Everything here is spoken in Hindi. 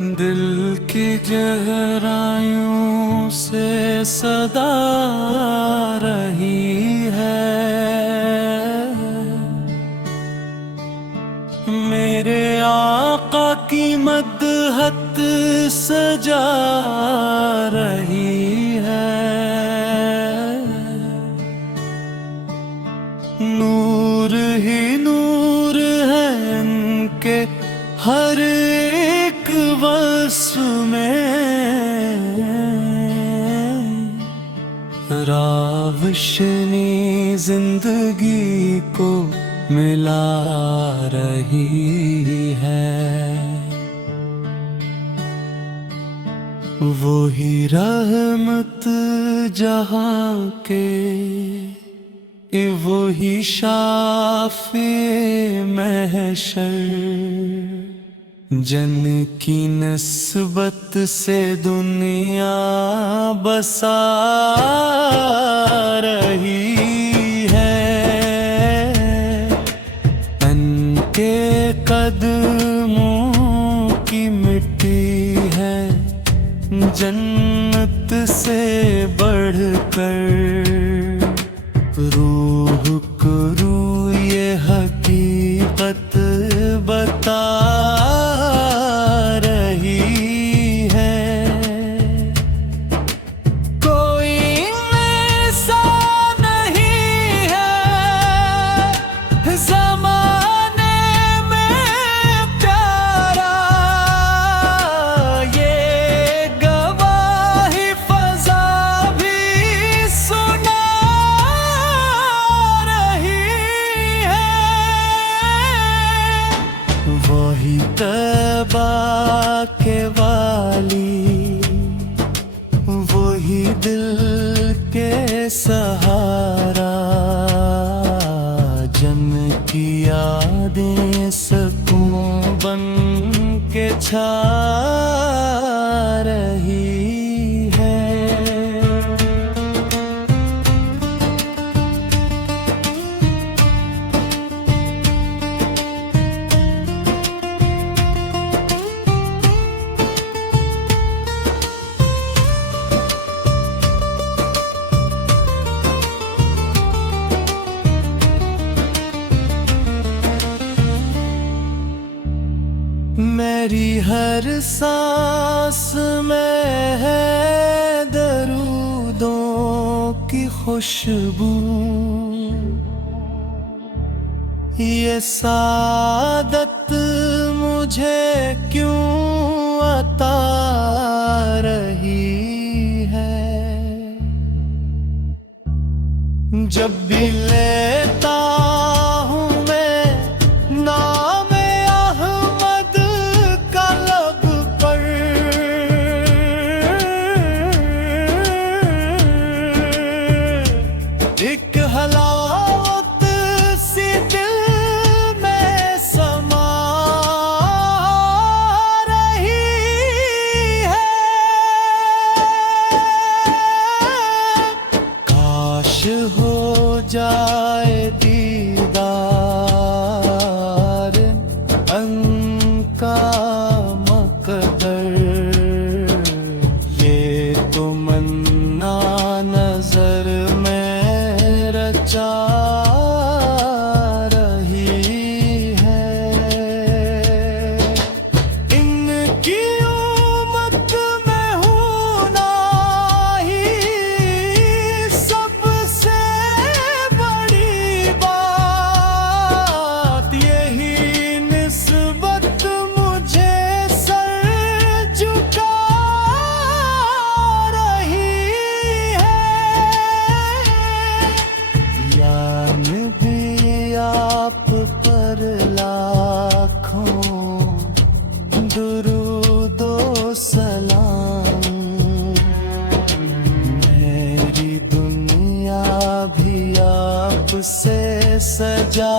दिल की गहराइयों से सदा रही है, मेरे आका की मदहत सजा रही है। नूर ही नूर है इनके हर एक वस्फ में, रावशनी जिंदगी को मिला रही है। वो ही रहमत जहां के, वो ही शाफे महशर, जन की नस्बत से दुनिया बसा रही है। उनके कदमों की मिट्टी है जन्नत से बढ़कर, रूह को रूह ये हकीकत बता रही है। कोई ऐसा नहीं है ज़माने में प्यारा, ये गवाही फ़ज़ा भी सुना वही तैबा के वाली, वही दिल के सहारा, जन की यादें सकून बन के छा रही है। मेरी हर सांस में है दरूदों की खुशबू, ये सादत मुझे क्यों अता रही है। जब भी लेता हूँ मैं नाम अहमद का लब पर, एक हलावत सी दिल में समा रही है। काश हो जाए दीदार उनका मकदर, ये तो मन्ना नजर में रचा रही है। इनकी उम्मत में हूँ नाही सबसे बड़ी बात, यही निस्बत मुझे सर झुका रही है। यान भी आप पर लाखों दुरूदो सलाम, मेरी दुनिया भी आपसे सजा